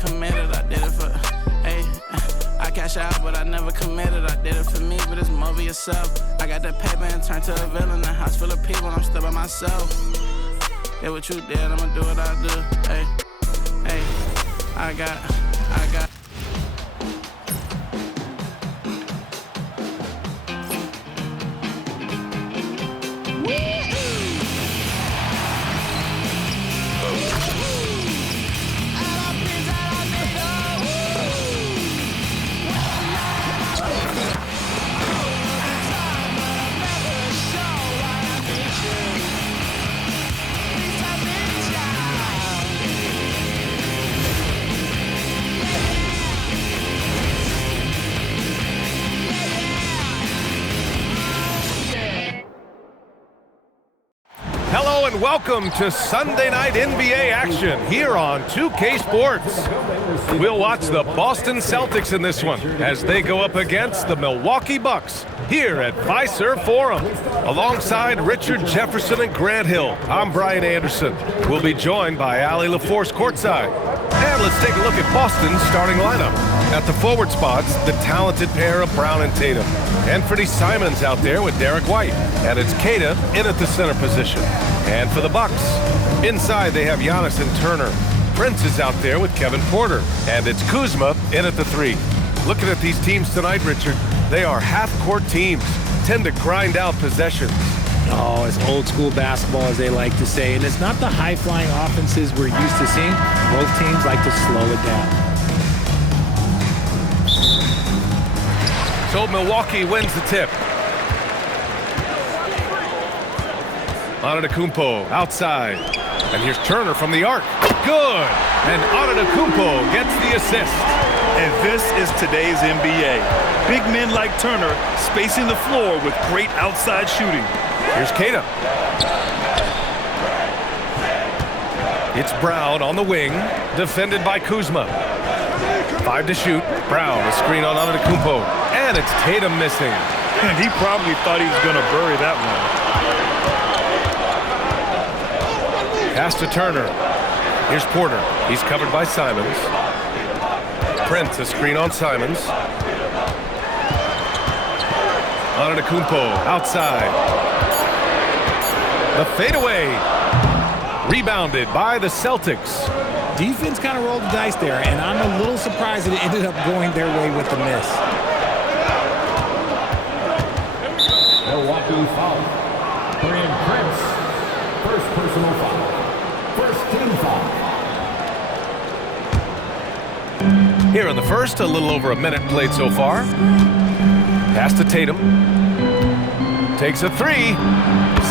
committed, I did it for, hey. I cash out, but I never committed. I did it for me, but it's more for yourself. I got that paper and turned to a villain. A house full of people, I'm still by myself. Yeah, what you did, I'ma do what I do. Hey, hey, I got. Hello and welcome to Sunday Night NBA action here on 2K Sports. We'll watch the Boston Celtics in this one as they go up against the Milwaukee Bucks here at Fiserv Forum. Alongside Richard Jefferson and Grant Hill, I'm Brian Anderson. We'll be joined by Allie LaForce courtside. And let's take a look at Boston's starting lineup. At the forward spots, the talented pair of Brown and Tatum. Anthony Simons out there with Derek White. And it's Queta in at the center position. And for the Bucks, inside they have Giannis and Turner. Prince is out there with Kevin Porter. And it's Kuzma in at the 3. Looking at these teams tonight, Richard, they are half-court teams, tend to grind out possessions. Oh, it's old school basketball, as they like to say. And it's not the high-flying offenses we're used to seeing. Both teams like to slow it down. So Milwaukee wins the tip. Antetokounmpo outside. And here's Turner from the arc. Good. And Antetokounmpo gets the assist. And this is today's NBA. Big men like Turner spacing the floor with great outside shooting. Here's Queta. It's Brown on the wing, defended by Kuzma. 5 to shoot. Brown, a screen on Antetokounmpo. And it's Tatum missing. And he probably thought he was going to bury that one. Pass to Turner. Here's Porter. He's covered by Simons. Prince, a screen on Simons. Antetokounmpo outside. The fadeaway. Rebounded by the Celtics. Defense kind of rolled the dice there, and I'm a little surprised that it ended up going their way with the miss. Milwaukee foul. Taurean Prince. First personal foul. First team foul. Here in the first, a little over a minute played so far. Pass to Tatum. Takes a 3.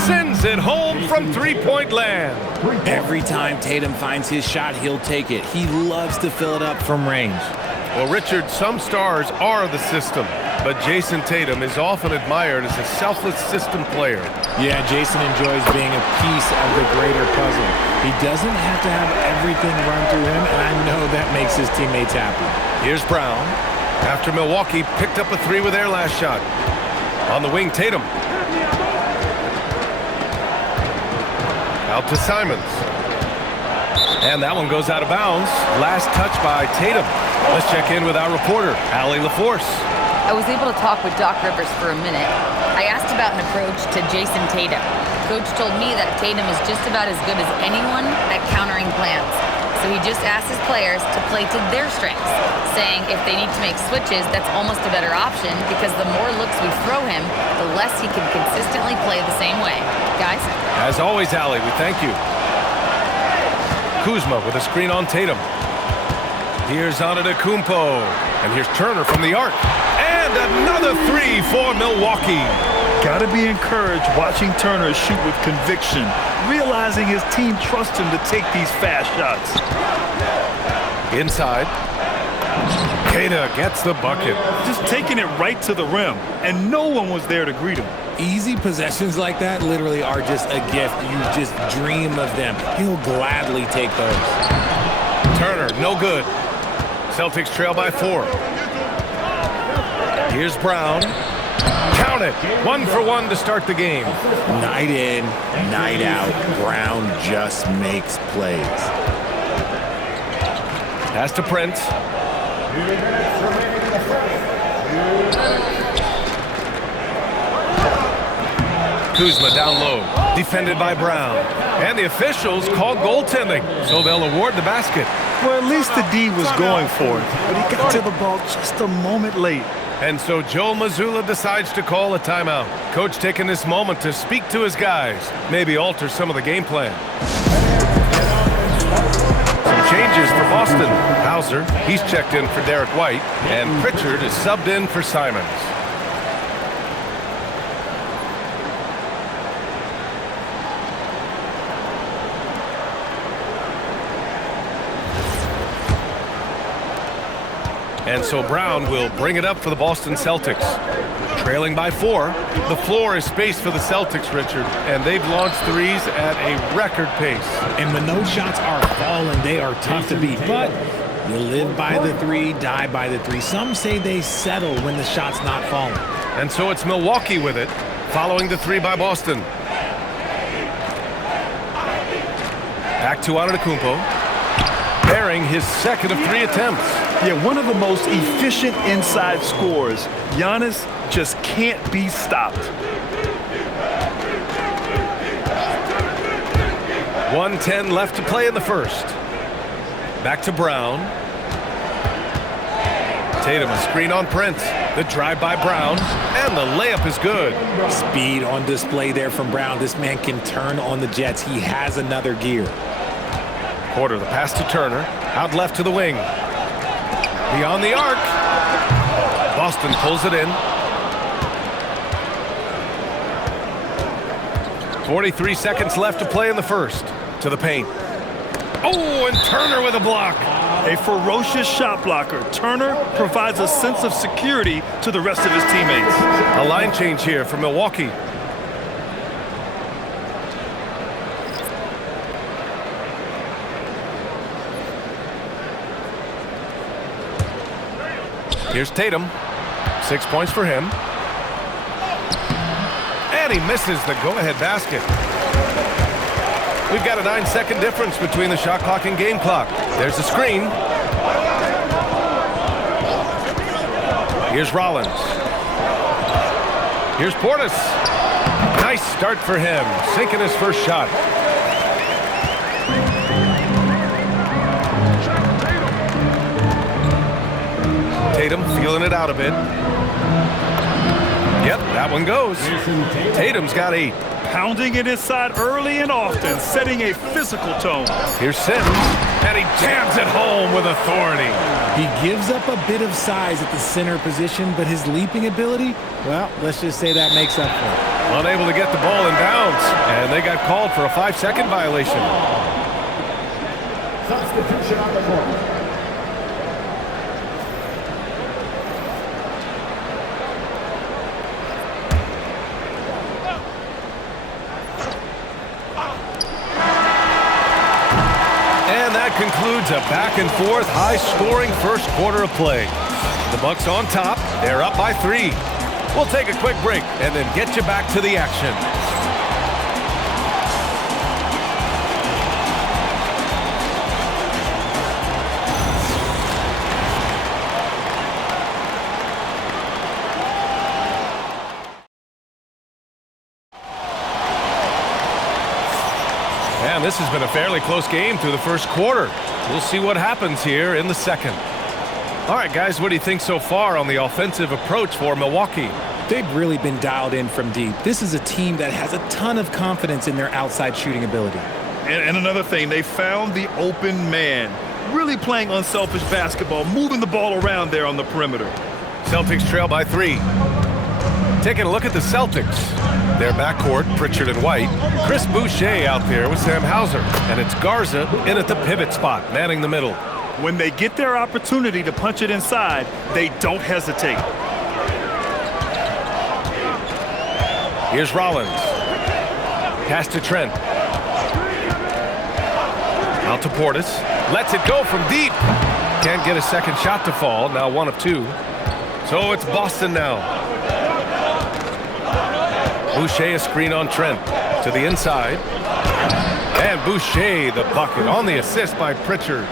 Sends it home from three-point land. Every time Tatum finds his shot, he'll take it. He loves to fill it up from range. Well, Richard, some stars are the system, but Jason Tatum is often admired as a selfless system player. Yeah, Jason enjoys being a piece of the greater puzzle. He doesn't have to have everything run through him, and I know that makes his teammates happy. Here's Brown. After Milwaukee picked up a 3 with their last shot. On the wing, Tatum. Out to Simons. And that one goes out of bounds. Last touch by Tatum. Let's check in with our reporter, Allie LaForce. I was able to talk with Doc Rivers for a minute. I asked about an approach to Jason Tatum. Coach told me that Tatum is just about as good as anyone at countering plans. So he just asked his players to play to their strengths, saying if they need to make switches, that's almost a better option because the more looks we throw him, the less he can consistently play the same way. Guys? As always, Allie, we thank you. Kuzma with a screen on Tatum. Here's Antetokounmpo. And here's Turner from the arc. And another 3 for Milwaukee. Got to be encouraged watching Turner shoot with conviction, realizing his team trusts him to take these fast shots. Inside. Queta gets the bucket. Just taking it right to the rim, and no one was there to greet him. Easy possessions like that literally are just a gift. You just dream of them. He'll gladly take those. Turner, no good. Celtics trail by 4. Here's Brown. Count it. 1 for 1 to start the game. Night in, night out, Brown just makes plays. Pass to Prince. Kuzma down low, defended by Brown. And the officials call goaltending, so they'll award the basket. Well, at least the D was going for it, but he got to the ball just a moment late. And so Joe Mazzulla decides to call a timeout. Coach taking this moment to speak to his guys, maybe alter some of the game plan. Some changes for Boston. Hauser, he's checked in for Derek White, and Pritchard is subbed in for Simons. And so Brown will bring it up for the Boston Celtics. Trailing by 4. The floor is spaced for the Celtics, Richard, and they've launched threes at a record pace. And when those shots are falling, they are tough to beat. But you live by the 3, die by the 3. Some say they settle when the shot's not falling. And so it's Milwaukee with it, following the 3 by Boston. Back to Antetokounmpo, bearing his second of 3 attempts. Yeah, one of the most efficient inside scorers. Giannis just can't be stopped. 1:10 left to play in the first. Back to Brown. Tatum, a screen on Prince. The drive by Brown, and the layup is good. Speed on display there from Brown. This man can turn on the Jets. He has another gear. Porter, the pass to Turner. Out left to the wing. Beyond the arc. Boston pulls it in. 43 seconds left to play in the first. To the paint. Oh, and Turner with a block. A ferocious shot blocker. Turner provides a sense of security to the rest of his teammates. A line change here for Milwaukee. Here's Tatum. 6 points for him. And he misses the go-ahead basket. We've got a 9-second difference between the shot clock and game clock. There's a screen. Here's Rollins. Here's Portis. Nice start for him, sinking his first shot. Tatum feeling it out a bit. Yep, that one goes. Tatum's got 8. Pounding it inside early and often, setting a physical tone. Here's Sims, and he jams it home with authority. He gives up a bit of size at the center position, but his leaping ability, well, let's just say that makes up for it. Unable to get the ball in bounds, and they got called for a 5-second violation. Substitution on the court. Concludes a back-and-forth, high-scoring first quarter of play. The Bucks on top. They're up by 3. We'll take a quick break and then get you back to the action. And this has been a fairly close game through the first quarter. We'll see what happens here in the second. All right, guys, what do you think so far on the offensive approach for Milwaukee? They've really been dialed in from deep. This is a team that has a ton of confidence in their outside shooting ability. And another thing, they found the open man. Really playing unselfish basketball, moving the ball around there on the perimeter. Celtics trail by 3. Taking a look at the Celtics. Their backcourt, Pritchard and White. Chris Boucher out there with Sam Hauser. And it's Garza in at the pivot spot, manning the middle. When they get their opportunity to punch it inside, they don't hesitate. Here's Rollins. Pass to Trent. Out to Portis. Lets it go from deep. Can't get a second shot to fall. Now 1 of 2. So it's Boston now. Boucher a screen on Trent. To the inside. And Boucher the bucket on the assist by Pritchard.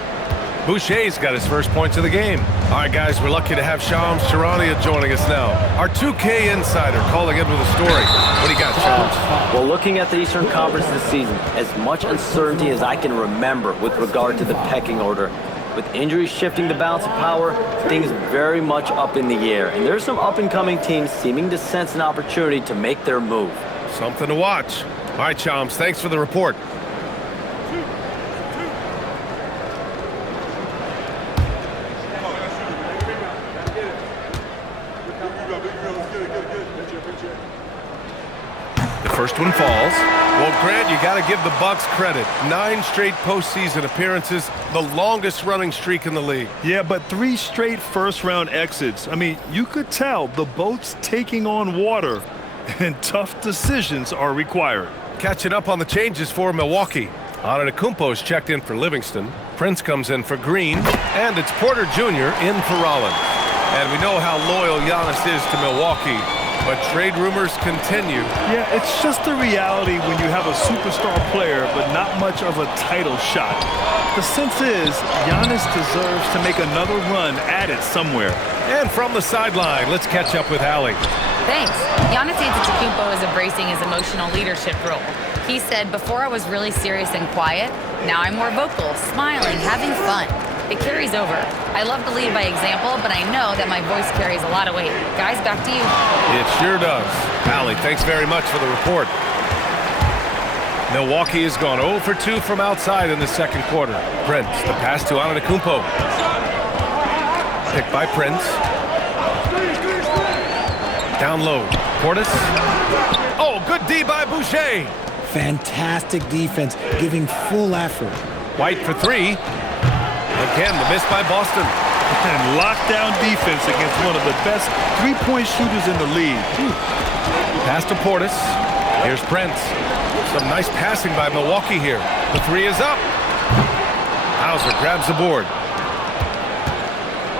Boucher's got his first points of the game. All right, guys, we're lucky to have Shams Charania joining us now. Our 2K insider calling in with a story. What do you got, Shams? Well, looking at the Eastern Conference this season, as much uncertainty as I can remember with regard to the pecking order. With injuries shifting the balance of power, things very much up in the air. And there's some up-and-coming teams seeming to sense an opportunity to make their move. Something to watch. All right, Shams, thanks for the report. The first one falls. Well, Grant, you got to give the Bucks credit. 9 straight postseason appearances, the longest running streak in the league. Yeah, but 3 straight first-round exits. I mean, you could tell the boat's taking on water, and tough decisions are required. Catching up on the changes for Milwaukee. Antetokounmpo's checked in for Livingston. Prince comes in for Green. And it's Porter Jr. in for Rollins. And we know how loyal Giannis is to Milwaukee. But trade rumors continue. Yeah, it's just the reality when you have a superstar player but not much of a title shot. The sense is Giannis deserves to make another run at it somewhere. And from the sideline, let's catch up with Allie. Thanks. Giannis Antetokounmpo is embracing his emotional leadership role. He said, before I was really serious and quiet, now I'm more vocal, smiling, having fun. It carries over. I love to lead by example, but I know that my voice carries a lot of weight. Guys, back to you. It sure does. Allie, thanks very much for the report. Milwaukee has gone 0 for 2 from outside in the second quarter. Prince, the pass to Antetokounmpo. Picked by Prince. Down low. Portis. Oh, good D by Boucher. Fantastic defense, giving full effort. White for 3. Again, the miss by Boston. And lockdown defense against one of the best three-point shooters in the league. Pass to Portis. Here's Prince. Some nice passing by Milwaukee here. The 3 is up. Hauser grabs the board.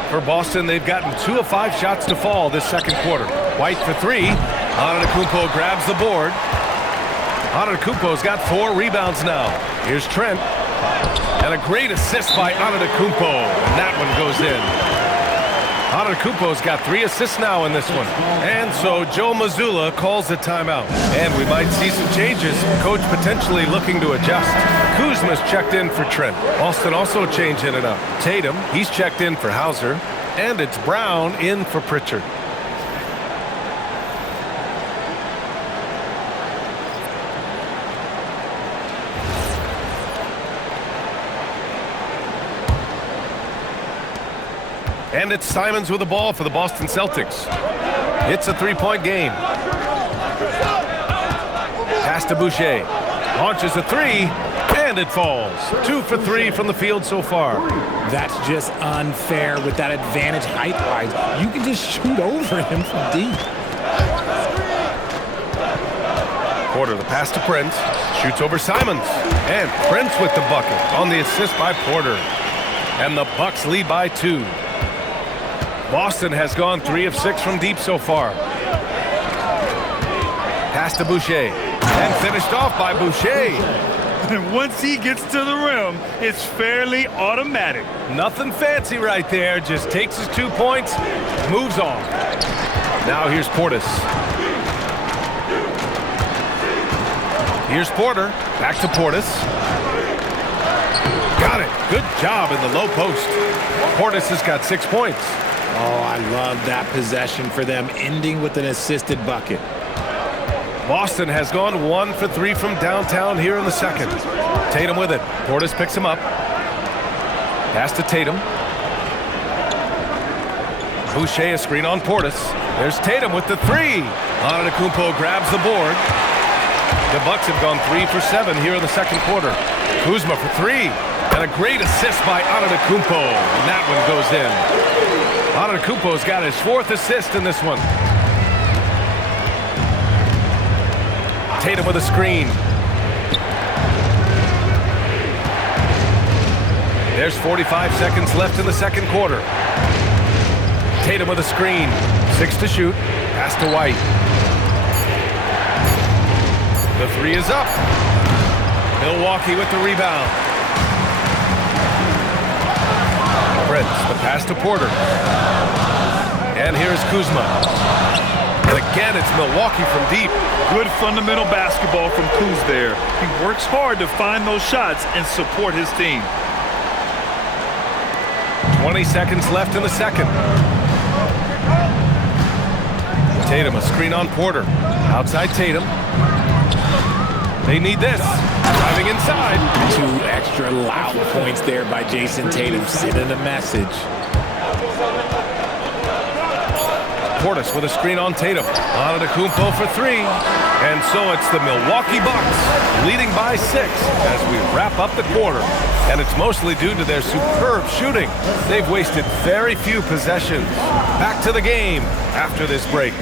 For Boston, they've gotten 2 of 5 shots to fall this second quarter. White for 3. Antetokounmpo grabs the board. Antetokounmpo's got 4 rebounds now. Here's Trent. And a great assist by Antetokounmpo. And that one goes in. Antetokounmpo's got 3 assists now in this one. And so Joe Mazzulla calls the timeout. And we might see some changes. Coach potentially looking to adjust. Kuzma's checked in for Trent. Boston also changing it up. Tatum, he's checked in for Hauser. And it's Brown in for Pritchard. And it's Simons with the ball for the Boston Celtics. It's a 3-point game. Pass to Boucher. Launches a 3, and it falls. 2 for 3 from the field so far. That's just unfair with that advantage height-wise. You can just shoot over him from deep. Porter, the pass to Prince. Shoots over Simons. And Prince with the bucket on the assist by Porter. And the Bucks lead by 2. Boston has gone 3 of 6 from deep so far. Pass to Boucher. And finished off by Boucher. And once he gets to the rim, it's fairly automatic. Nothing fancy right there. Just takes his 2 points, moves on. Now here's Portis. Here's Porter. Back to Portis. Got it. Good job in the low post. Portis has got 6 points. Oh, I love that possession for them, ending with an assisted bucket. Boston has gone 1 for 3 from downtown here in the second. Tatum with it. Portis picks him up. Pass to Tatum. Boucher a screen on Portis. There's Tatum with the 3. Antetokounmpo grabs the board. The Bucks have gone 3 for 7 here in the second quarter. Kuzma for 3. And a great assist by Antetokounmpo. And that one goes in. Antetokounmpo's got his 4th assist in this one. Tatum with a screen. There's 45 seconds left in the second quarter. Tatum with a screen. 6 to shoot. Pass to White. The 3 is up. Milwaukee with the rebound. Prince, the pass to Porter. And here's Kuzma. And again, it's Milwaukee from deep. Good fundamental basketball from Kuz there. He works hard to find those shots and support his team. 20 seconds left in the second. Tatum, a screen on Porter. Outside Tatum. They need this. Driving inside. 2 extra loud points there by Jason Tatum, sending a message. Portis with a screen on Tatum. Antetokounmpo for 3. And so it's the Milwaukee Bucks leading by 6 as we wrap up the quarter. And it's mostly due to their superb shooting. They've wasted very few possessions. Back to the game after this break.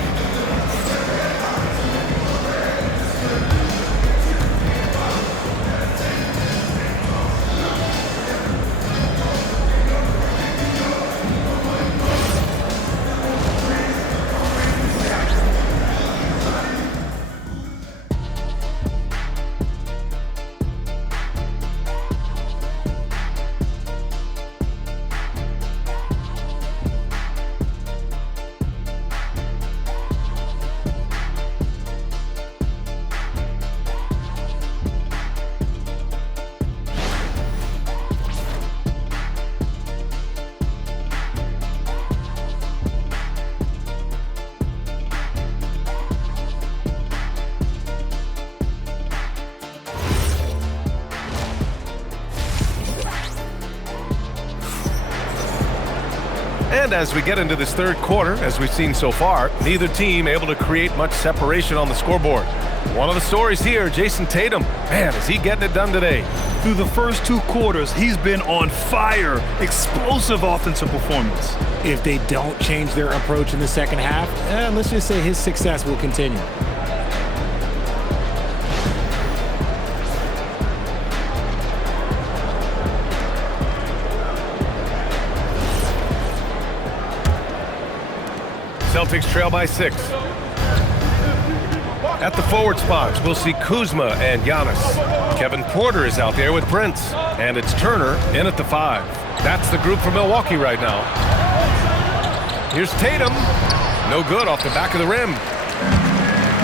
And as we get into this third quarter, as we've seen so far, neither team able to create much separation on the scoreboard. One of the stories here, Jason Tatum. Man, is he getting it done today. Through the first 2 quarters, he's been on fire. Explosive offensive performance. If they don't change their approach in the second half, let's just say his success will continue. Celtics trail by 6. At the forward spots, we'll see Kuzma and Giannis. Kevin Porter is out there with Prince. And it's Turner in at the 5. That's the group for Milwaukee right now. Here's Tatum. No good off the back of the rim.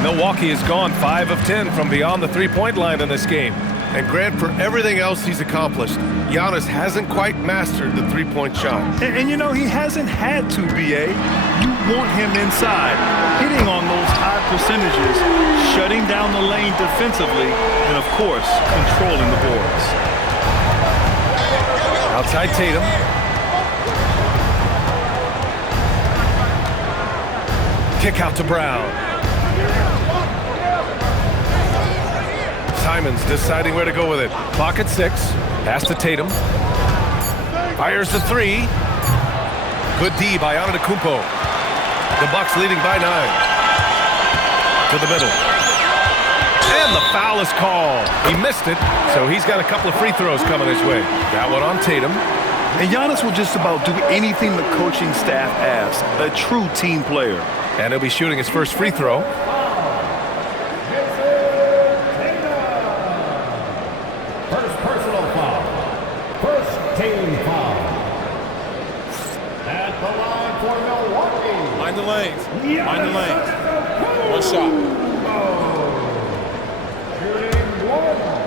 Milwaukee has gone 5 of 10 from beyond the three-point line in this game. And Grant, for everything else he's accomplished, Giannis hasn't quite mastered the three-point shot. And you know, he hasn't had to, B.A. You want him inside, hitting on those high percentages, shutting down the lane defensively, and, of course, controlling the boards. Outside Tatum. Kick out to Brown. Simons deciding where to go with it. Clock at 6. Pass to Tatum. Fires the 3. Good D by Antetokounmpo. The Bucks leading by 9. To the middle. And the foul is called. He missed it, so he's got a couple of free throws coming his way. That one on Tatum. And Giannis will just about do anything the coaching staff asks. A true team player. And he'll be shooting his first free throw. First personal foul. First team foul. At the line for Milwaukee. Mind the lanes. Mind the lanes. One shot. Shooting 1.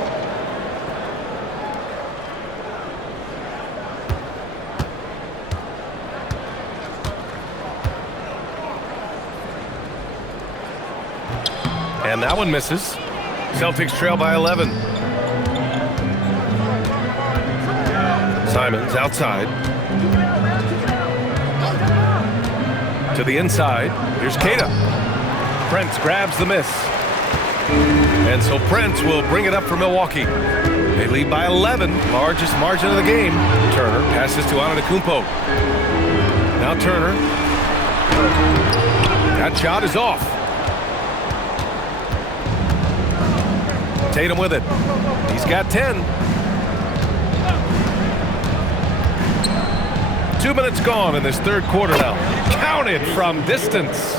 And that one misses. Celtics trail by 11. Simons outside. To the inside. Here's Queta. Prince grabs the miss. And so Prince will bring it up for Milwaukee. They lead by 11, largest margin of the game. Turner passes to Antetokounmpo. Now Turner. That shot is off. Tatum with it. He's got 10. 2 minutes gone in this third quarter now. Counted from distance.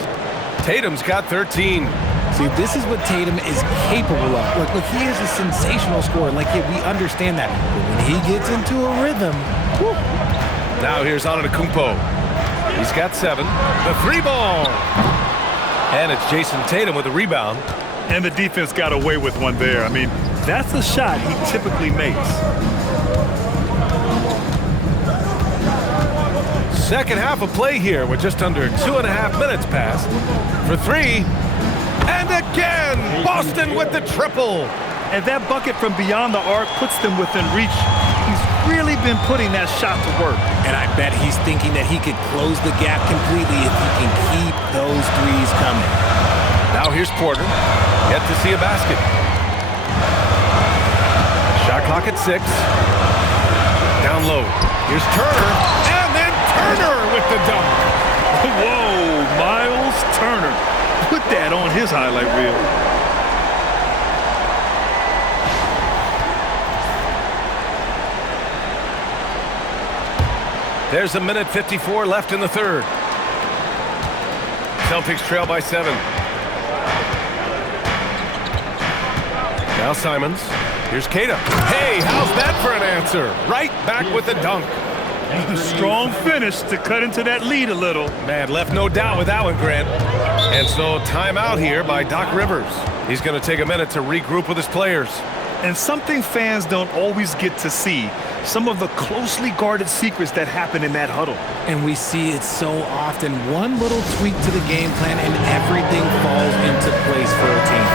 Tatum's got 13. See, this is what Tatum is capable of. Look, he is a sensational scorer. We understand that. But when he gets into a rhythm, whew. Now here's Antetokounmpo. He's got 7. The 3-ball. And it's Jason Tatum with the rebound. And the defense got away with one there. I mean, that's a shot he typically makes. Second half of play here with just under 2.5 minutes passed. For 3. And again, Boston with the triple. And that bucket from beyond the arc puts them within reach. He's really been putting that shot to work. And I bet he's thinking that he could close the gap completely if he can keep those threes coming. Now here's Porter. Yet to see a basket. Shot clock at 6. Down low. Here's Turner. And then Turner with the dunk. Whoa, Miles Turner. Put that on his highlight reel. There's a minute 54 left in the third. Celtics trail by 7. Now Simons. Here's Queta. Hey, how's that for an answer? Right back with the dunk. Strong finish to cut into that lead a little. Man, left no doubt with that one, Grant. And so timeout here by Doc Rivers. He's going to take a minute to regroup with his players. And something fans don't always get to see, some of the closely guarded secrets that happen in that huddle. And we see it so often. One little tweak to the game plan and everything falls into place for a team.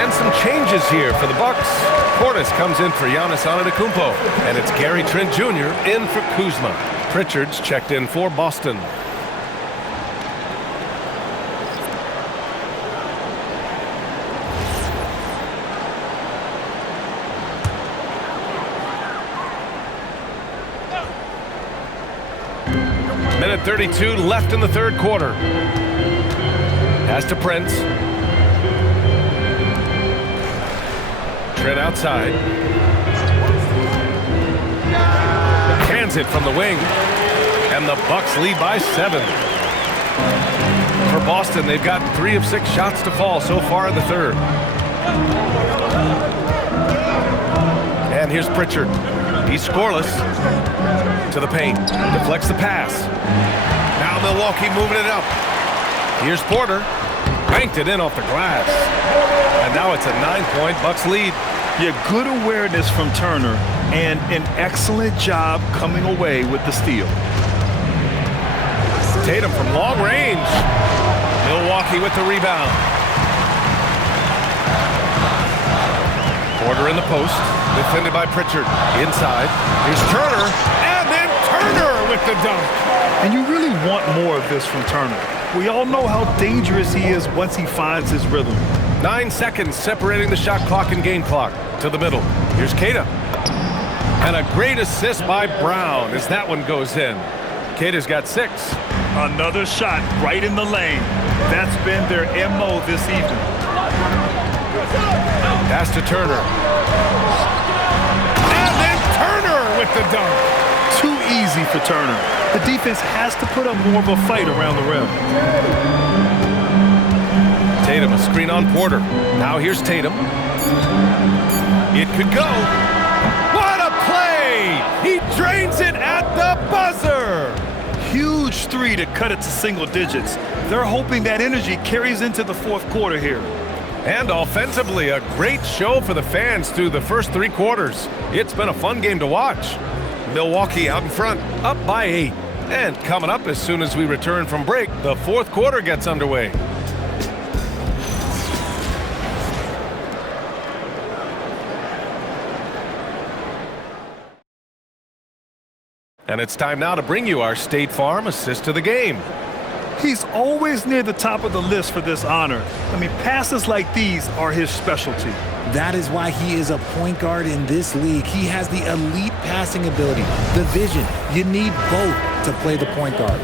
And some changes here for the Bucks. Portis comes in for Giannis Antetokounmpo. And it's Gary Trent Jr. in for Kuzma. Pritchard's checked in for Boston. Minute 32 left in the third quarter. Pass to Prince. Trent outside. Hands it from the wing. And the Bucks lead by 7. For Boston, they've got 3 of 6 shots to fall so far in the third. And here's Pritchard. He's scoreless. To the paint. Deflects the pass. Now Milwaukee moving it up. Here's Porter. Banked it in off the glass. And now it's a 9-point Bucks lead. Yeah, good awareness from Turner and an excellent job coming away with the steal. Tatum from long range. Milwaukee with the rebound. Porter in the post. Defended by Pritchard. Inside. Here's Turner. And then Turner with the dunk. And you really want more of this from Turner. We all know how dangerous he is once he finds his rhythm. 9 seconds separating the shot clock and game clock. To the middle. Here's Queta. And a great assist by Brown as that one goes in. Queta's got 6. Another shot right in the lane. That's been their MO this evening. Pass to Turner. And then Turner with the dunk. Too easy for Turner. The defense has to put up more of a fight around the rim. Tatum, a screen on Porter. Now here's Tatum. It could go. What a play! He drains it at the buzzer! Huge 3 to cut it to single digits. They're hoping that energy carries into the fourth quarter here. And offensively, a great show for the fans through the first 3 quarters. It's been a fun game to watch. Milwaukee out in front, up by 8. And coming up as soon as we return from break, the fourth quarter gets underway. And it's time now to bring you our State Farm assist to the game. He's always near the top of the list for this honor. I mean, passes like these are his specialty. That is why he is a point guard in this league. He has the elite passing ability, the vision. You need both to play the point guard.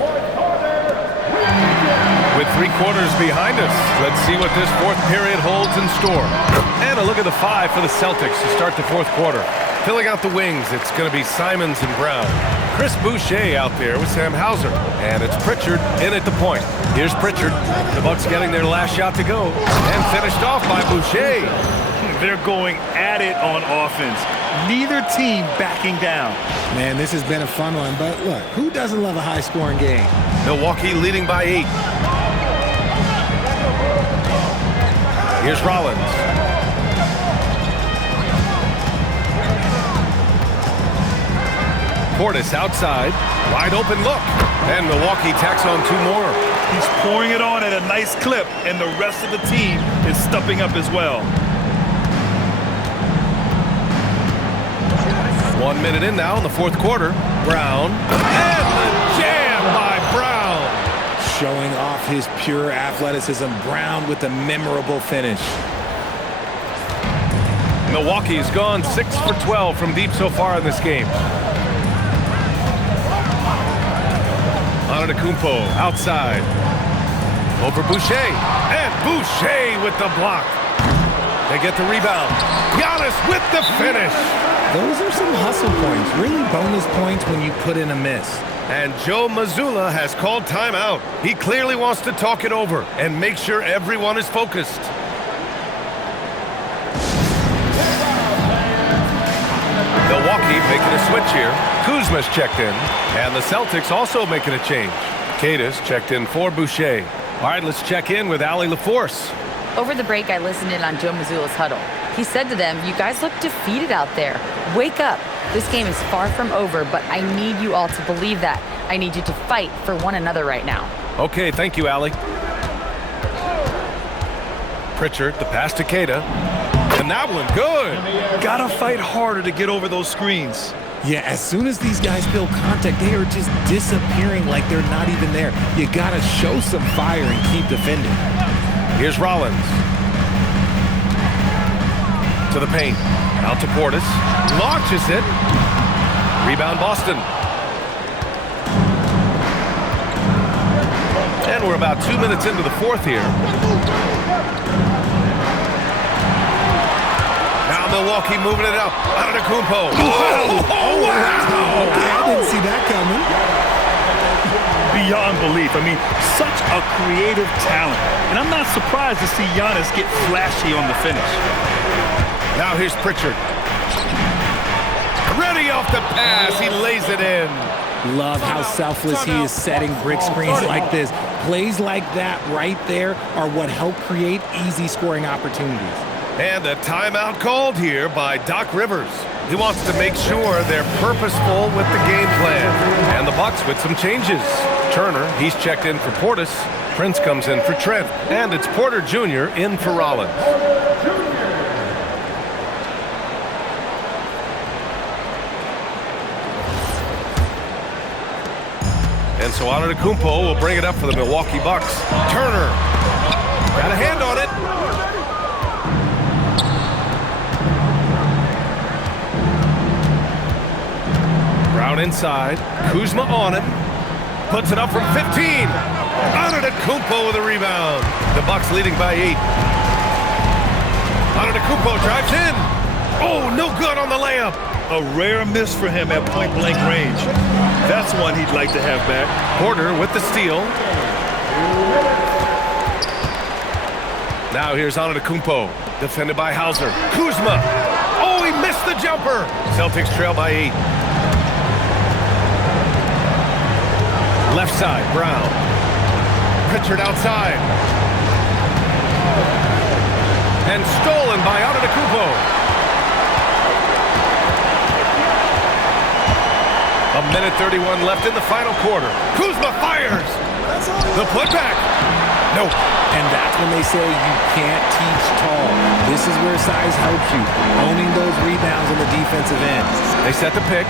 With 3 quarters behind us, let's see what this fourth period holds in store. And a look at the 5 for the Celtics to start the fourth quarter. Filling out the wings, it's going to be Simons and Brown. Chris Boucher out there with Sam Hauser. And it's Pritchard in at the point. Here's Pritchard. The Bucks getting their last shot to go. And finished off by Boucher. They're going at it on offense. Neither team backing down. Man, this has been a fun one, but look, who doesn't love a high-scoring game? Milwaukee leading by 8. Here's Rollins. Portis outside. Wide open look. And Milwaukee tacks on 2 more. He's pouring it on at a nice clip, and the rest of the team is stepping up as well. 1 minute in now in the 4th quarter. Brown. And the jam by Brown. Showing off his pure athleticism. Brown with a memorable finish. Milwaukee's gone 6 for 12 from deep so far in this game. Antetokounmpo outside. Over Boucher. And Boucher with the block. They get the rebound. Giannis with the finish. Those are some hustle points. Really bonus points when you put in a miss. And Joe Mazzulla has called timeout. He clearly wants to talk it over and make sure everyone is focused. Milwaukee making a switch here. Kuzma's checked in. And the Celtics also making a change. Cadis checked in for Boucher. All right, let's check in with Allie LaForce. Over the break, I listened in on Joe Mazzulla's huddle. He said to them, "You guys look defeated out there. Wake up. This game is far from over, but I need you all to believe that. I need you to fight for one another right now." Okay, thank you, Allie. Pritchard, the pass to Queta. And that one, good. Gotta fight harder to get over those screens. Yeah, as soon as these guys feel contact, they are just disappearing like they're not even there. You gotta show some fire and keep defending. Here's Rollins. To the paint. Out to Portis. Launches it. Rebound Boston. And we're about 2 minutes into the 4th here. Now Milwaukee moving it up. Antetokounmpo. Oh, wow! Okay, I didn't see that coming. Beyond belief. I mean, such a creative talent. And I'm not surprised to see Giannis get flashy on the finish. Now here's Pritchard. Ready off the pass. He lays it in. Love how selfless he is setting brick screens like this. Plays like that right there are what help create easy scoring opportunities. And a timeout called here by Doc Rivers. He wants to make sure they're purposeful with the game plan. And the Bucks with some changes. Turner, he's checked in for Portis. Prince comes in for Trent. And it's Porter Jr. in for Rollins. And so Antetokounmpo will bring it up for the Milwaukee Bucks. Turner. Got a hand on it. Brown inside. Kuzma on him. Puts it up from 15. Antetokounmpo with a rebound. The Bucks leading by 8. Antetokounmpo drives in. Oh, no good on the layup. A rare miss for him at point-blank range. That's one he'd like to have back. Porter with the steal. Now here's Antetokounmpo, defended by Hauser. Kuzma. Oh, he missed the jumper. Celtics trail by 8. Left side, Brown. Pritchard outside. And stolen by Antetokounmpo. A minute 31 left in the final quarter. Kuzma fires. The putback. Nope. And that's when they say you can't teach tall. This is where size helps you. Owning those rebounds on the defensive end. They set the pick.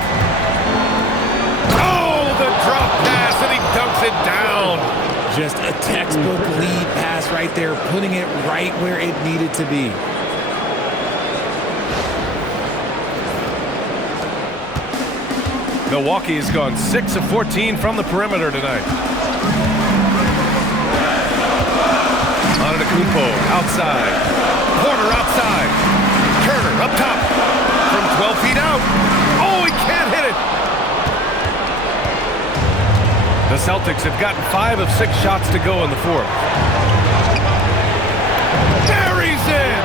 Oh, the drop pass, and he dunks it down. Just a textbook lead pass right there, putting it right where it needed to be. Milwaukee has gone 6 of 14 from the perimeter tonight. Antetokounmpo outside. Porter outside. Turner up top. From 12 feet out. Oh, he can't hit it. The Celtics have gotten 5 of 6 shots to go in the 4th. Buries it!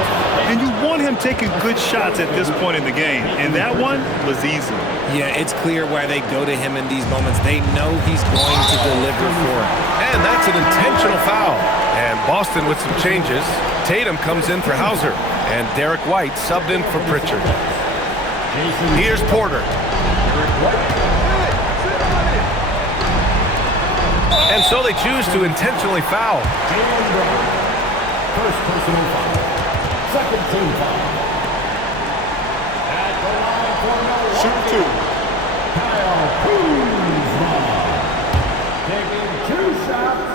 And you want him taking good shots at this point in the game, and that one was easy. Yeah, it's clear why they go to him in these moments. They know he's going to deliver for him. And that's an intentional foul. And Boston with some changes. Tatum comes in for Hauser, and Derek White subbed in for Pritchard. Here's Porter. And so they choose to intentionally foul. First personal foul. Second team foul. At the line for number Shoot 2. Kyle Kuzma. Taking 2 shots.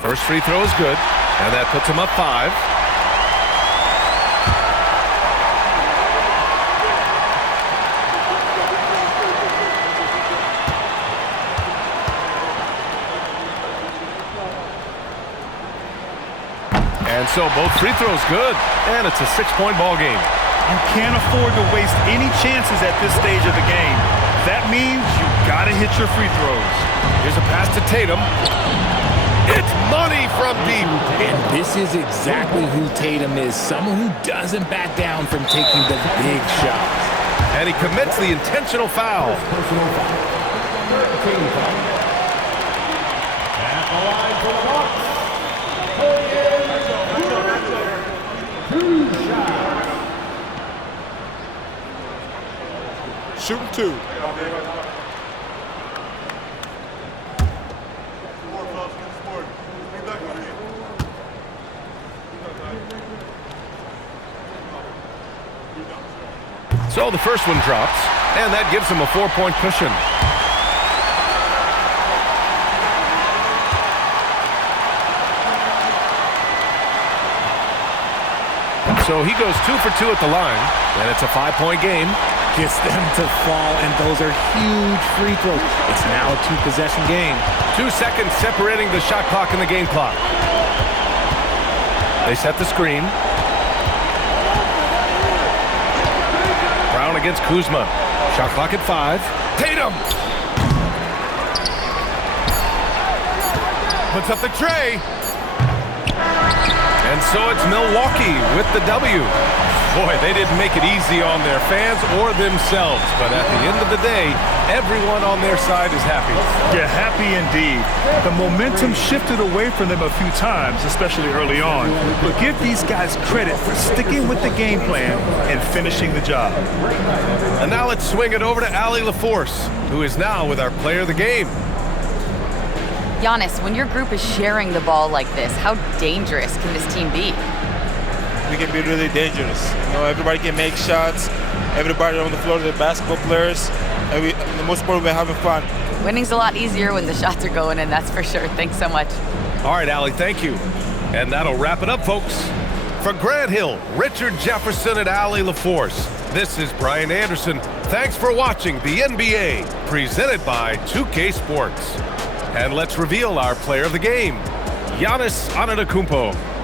First free throw is good, and that puts him up 5. And so both free throws good, and it's a 6-point ball game. You can't afford to waste any chances at this stage of the game. That means you gotta hit your free throws. Here's a pass to Tatum. It's money from deep. And this is exactly who Tatum is, someone who doesn't back down from taking the big shots. And he commits the intentional foul. Personal foul. Third team foul. At the line for the Bucks. Two shots. Shooting 2. So the first one drops, and that gives him a 4-point cushion. So he goes 2 for 2 at the line, and it's a 5-point game. Gets them to fall, and those are huge free throws. It's now a 2-possession game. 2 seconds separating the shot clock and the game clock. They set the screen. Brown against Kuzma. Shot clock at 5. Tatum! Puts up the tray. And so it's Milwaukee with the W. Boy, they didn't make it easy on their fans or themselves. But at the end of the day, everyone on their side is happy. Yeah, happy indeed. The momentum shifted away from them a few times, especially early on. But give these guys credit for sticking with the game plan and finishing the job. And now let's swing it over to Allie LaForce, who is now with our player of the game. Giannis, when your group is sharing the ball like this, how dangerous can this team be? We can be really dangerous. You know, everybody can make shots. Everybody on the floor, the basketball players. And the most important, we're having fun. Winning's a lot easier when the shots are going in, that's for sure. Thanks so much. All right, Allie, thank you. And that'll wrap it up, folks. For Grant Hill, Richard Jefferson, and Allie LaForce, this is Brian Anderson. Thanks for watching the NBA, presented by 2K Sports. And let's reveal our player of the game, Giannis Antetokounmpo.